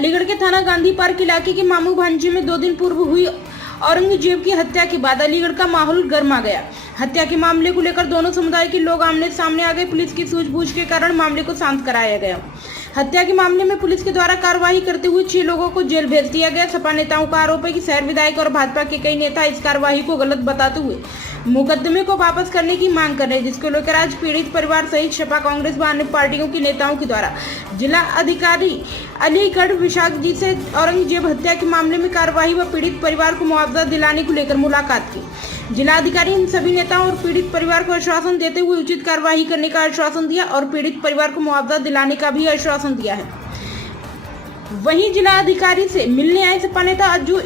अलीगढ़ के थाना गांधी पार्क इलाके के मामू भांजे में 2 दिन पूर्व हुई औरंगजेब की हत्या के बाद अलीगढ़ का माहौल गर्मा गया। हत्या के मामले को लेकर दोनों समुदाय के लोग आमने सामने आ गए। पुलिस की सूझबूझ के कारण मामले को शांत कराया गया। हत्या के मामले में पुलिस के द्वारा कार्रवाई करते हुए 6 लोगों को जेल भेज दिया गया। सपा नेताओं का आरोप है कि शहर विधायक और भाजपा के कई नेता इस कार्रवाई को गलत बताते हुए मुकदमे को वापस करने की मांग कर रहे हैं, जिसको लेकर आज पीड़ित परिवार सहित सपा, कांग्रेस व अन्य पार्टियों के नेताओं के द्वारा जिला अधिकारी अलीगढ़ विशाख जी से औरंगजेब हत्या के मामले में कार्रवाई व पीड़ित परिवार को मुआवजा दिलाने को लेकर मुलाकात की। जिलाधिकारी इन सभी नेताओं और पीड़ित परिवार को आश्वासन देते हुए उचित कार्रवाई करने का आश्वासन दिया और पीड़ित परिवार को मुआवजा दिलाने का भी आश्वासन दिया है। वहीं जिलाधिकारी से मिलने आए सपा नेता अज्जू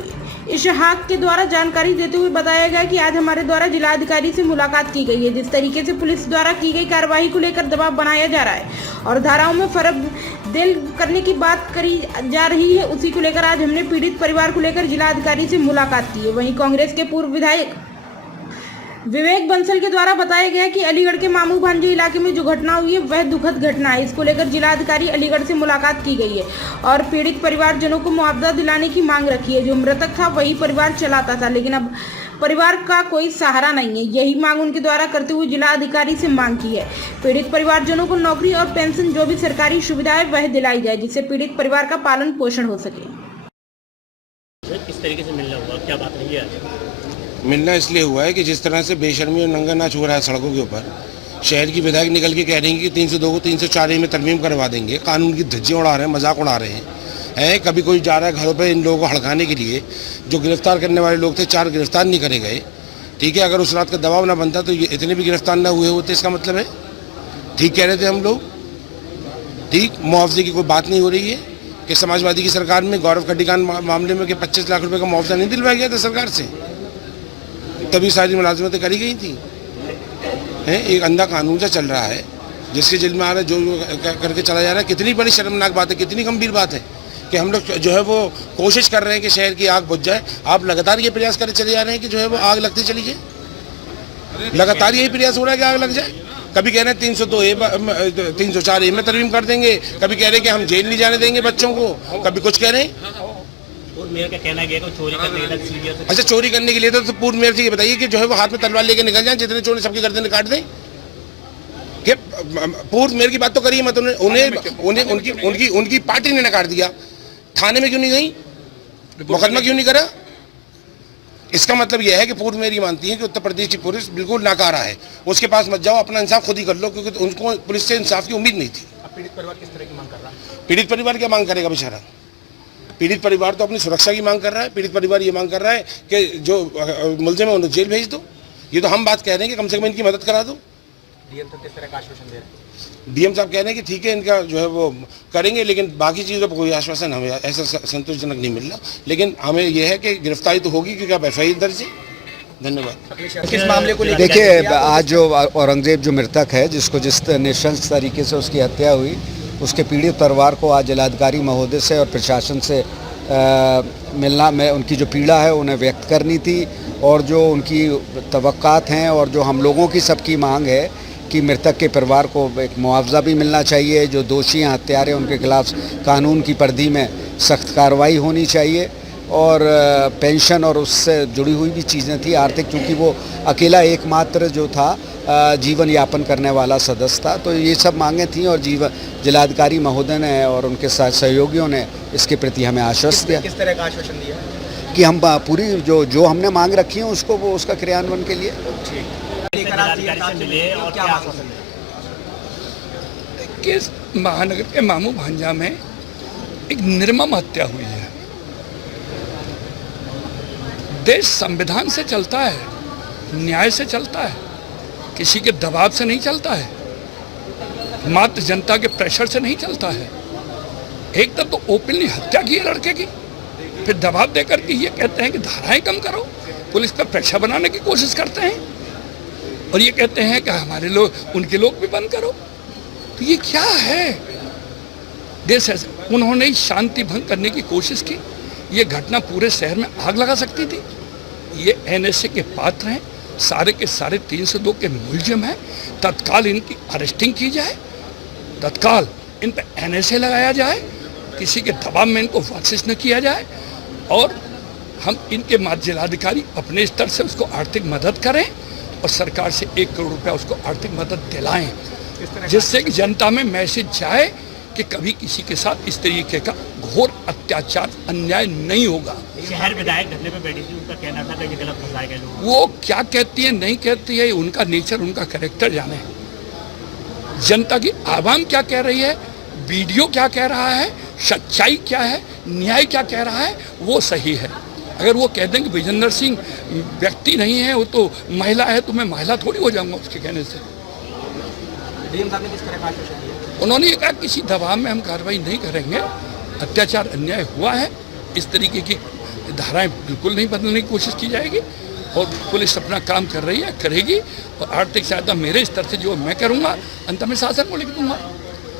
इशहाक के द्वारा जानकारी देते हुए बताया गया कि आज हमारे द्वारा जिलाधिकारी से मुलाकात की गई है। जिस तरीके से पुलिस द्वारा की गई कार्रवाई को लेकर दबाव बनाया जा रहा है और धाराओं में फर्क दिल करने की बात करी जा रही है, उसी को लेकर आज हमने पीड़ित परिवार को लेकर जिलाधिकारी से मुलाकात की है। वहीं कांग्रेस के पूर्व विधायक विवेक बंसल के द्वारा बताया गया कि अलीगढ़ के मामू भांजे इलाके में जो घटना हुई है वह दुखद घटना है। इसको लेकर जिलाधिकारी अलीगढ़ से मुलाकात की गई है और पीड़ित परिवारजनों को मुआवजा दिलाने की मांग रखी है। जो मृतक था वही परिवार चलाता था, लेकिन अब परिवार का कोई सहारा नहीं है। यही मांग उनके द्वारा करते हुए जिलाधिकारी से मांग की है। पीड़ित परिवारजनों को नौकरी और पेंशन जो भी सरकारी सुविधा है वह दिलाई जाए, जिससे पीड़ित परिवार का पालन पोषण हो सके। किस तरीके से मिलना हुआ, क्या बात रही है? मिलना इसलिए हुआ है कि जिस तरह से बेशर्मी और नंगा नाच हो रहा है सड़कों के ऊपर, शहर की विधायक निकल के कह रही है कि 302 को 304 में तरमीम करवा देंगे, कानून की धज्जियां उड़ा रहे हैं, मजाक उड़ा रहे हैं। कभी कोई जा रहा है घरों पे इन लोगों को हड़काने के लिए। जो गिरफ्तार करने वाले लोग थे 4 गिरफ्तार नहीं करे गए। ठीक है, अगर उस रात का दबाव ना बनता तो ये इतने भी गिरफ्तार ना हुए होते। इसका मतलब है ठीक कह रहे थे हम लोग। ठीक, मुआवजे की कोई बात नहीं हो रही है कि समाजवादी की सरकार में गौरव खड्डीकांड मामले में 25 लाख रुपये का मुआवजा नहीं दिलवाया गया था सरकार से, तभी सारी मुलाजमतें करी गई थी। एक अंधा कानून सा चल रहा है, जिसके जेल में आ रहा है, जो करके चला जा रहा है। कितनी बड़ी शर्मनाक बात है, कितनी गंभीर बात है कि हम लोग जो है वो कोशिश कर रहे हैं कि शहर की आग बुझ जाए। आप लगातार ये प्रयास करते चले जा रहे हैं कि जो है वो आग लगती चली जाए। लगातार यही प्रयास हो रहा है कि आग लग जाए। कभी कह रहे हैं 304 में तरमीम कर देंगे, कभी कह रहे हैं कि हम जेल नहीं जाने देंगे बच्चों को, कभी कुछ कह रहे हैं। मेयर का कहना है कि चोरी करने के लिए अच्छा, चोरी करने के लिए तो पूर्व मेयर से ये बताइए कि जो है वो हाथ में तलवार लेके निकल जाए, जितने चोर सबकी गर्दन काट दें। कि पूर्व मेयर की बात तो करिए मत। उन्हें उनकी पार्टी ने नकार दिया। थाने में क्यों नहीं गई, मुकदमा क्यों नहीं करा? इसका मतलब यह है कि पूर्व मेयर ये मानती है कि उत्तर प्रदेश की पुलिस बिल्कुल नाकारा है। उसके पास मत जाओ, अपना इंसाफ खुद ही कर लो, क्योंकि उनको पुलिस से इंसाफ की उम्मीद नहीं थी। पीड़ित परिवार किस तरह की मांग कर रहा है? पीड़ित परिवार क्या मांग करेगा बेचारा? पीड़ित परिवार तो अपनी सुरक्षा की मांग कर रहा है। पीड़ित परिवार ये मांग कर रहा है कि जो मुलजिम है उन्हें जेल भेज दो। ये तो हम बात कह रहे हैं कि कम से कम इनकी मदद करा दो। डीएम साहब किस तरह का आश्वासन दे रहे हैं? डीएम साहब कह रहे हैं कि ठीक है, इनका जो है वो करेंगे, लेकिन बाकी चीज़ों पर कोई आश्वासन हमें ऐसा संतोषजनक नहीं मिल रहा। लेकिन हमें यह है कि गिरफ्तारी तो होगी, क्योंकि अब FIR दर्ज है। धन्यवाद। किस मामले को लेकर? देखिए, आज जो औरंगजेब जो मृतक है, जिसको जिस निशंस तरीके से उसकी हत्या हुई, उसके पीड़ित परिवार को आज जिलाधिकारी महोदय से और प्रशासन से मिलना, मैं उनकी जो पीड़ा है उन्हें व्यक्त करनी थी, और जो उनकी तवक्कात हैं और जो हम लोगों की सबकी मांग है कि मृतक के परिवार को एक मुआवजा भी मिलना चाहिए। जो दोषी हैं, हत्यारे, उनके खिलाफ कानून की परिधि में सख्त कार्रवाई होनी चाहिए, और पेंशन और उससे जुड़ी हुई भी चीज़ें थी आर्थिक, क्योंकि वो अकेला एकमात्र जो था जीवन यापन करने वाला सदस्य था। तो ये सब मांगें थी, और जिलाधिकारी महोदय ने और उनके साथ सहयोगियों ने इसके प्रति हमें आश्वस्त दिया। किस तरह का आश्वासन दिया कि हम पूरी जो हमने मांग रखी है उसको वो उसका क्रियान्वयन के लिए किस महानगर के मामू भांजा में एक निर्मम हत्या हुई है। देश संविधान से चलता है, न्याय से चलता है, किसी के दबाव से नहीं चलता है, मात्र जनता के प्रेशर से नहीं चलता है। एक तो ओपनली हत्या की है लड़के की, फिर दबाव देकर के ये कहते हैं कि धाराएं कम करो, पुलिस पर प्रेशर बनाने की कोशिश करते हैं, और ये कहते हैं कि हमारे लोग, उनके लोग भी बंद करो। तो ये क्या है देश? ऐसे उन्होंने शांति भंग करने की कोशिश की। ये घटना पूरे शहर में आग लगा सकती थी। ये NSA के पात्र हैं, सारे के सारे 302 के मुलजिम हैं। तत्काल इनकी अरेस्टिंग की जाए, तत्काल इन पर NSA लगाया जाए, किसी के दबाव में इनको वापस न किया जाए और हम इनके जिलाधिकारी अपने स्तर से उसको आर्थिक मदद करें और सरकार से 1 करोड़ रुपया उसको आर्थिक मदद दिलाएं, जिससे कि जनता में मैसेज जाए कि कभी किसी के साथ इस तरीके का घोर अत्याचार अन्याय नहीं होगा। शहर विधायक धरने पे बैठी थी, उनका कहना था कि ये गलत फंसाया गया लोगों को। वो क्या कहती है नहीं कहती है, उनका नेचर उनका कैरेक्टर जाने। जनता की आवाम क्या कह रही है, वीडियो क्या कह रहा है, सच्चाई क्या है, न्याय क्या कह रहा है, वो सही है। अगर वो कह दें कि विजेंद्र सिंह व्यक्ति नहीं है, वो तो महिला है, तो मैं महिला थोड़ी हो जाऊंगा उसके कहने से। उन्होंने कहा किसी दबाव में हम कार्रवाई नहीं करेंगे, अत्याचार अन्याय हुआ है, इस तरीके की धाराएं बिल्कुल नहीं बदलने की कोशिश की जाएगी और पुलिस अपना काम कर रही है, करेगी और आर्थिक सहायता मेरे स्तर से जो मैं करूँगा अंत में शासन को लिख दूँगा।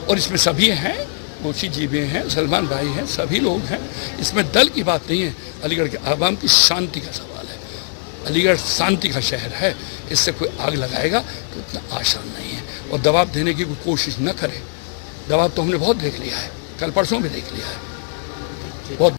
और इसमें सभी हैं, कोशी जी भी हैं, सलमान भाई हैं, सभी लोग हैं, इसमें दल की बात नहीं है। अलीगढ़ के आवाम की शांति का सवाल है। अलीगढ़ शांति का शहर है, इससे कोई आग लगाएगा तो इतना आसान नहीं है और दबाव देने की कोई कोशिश न करे। दबाव तो हमने बहुत देख लिया है, कल परसों भी देख लिया है बहुत।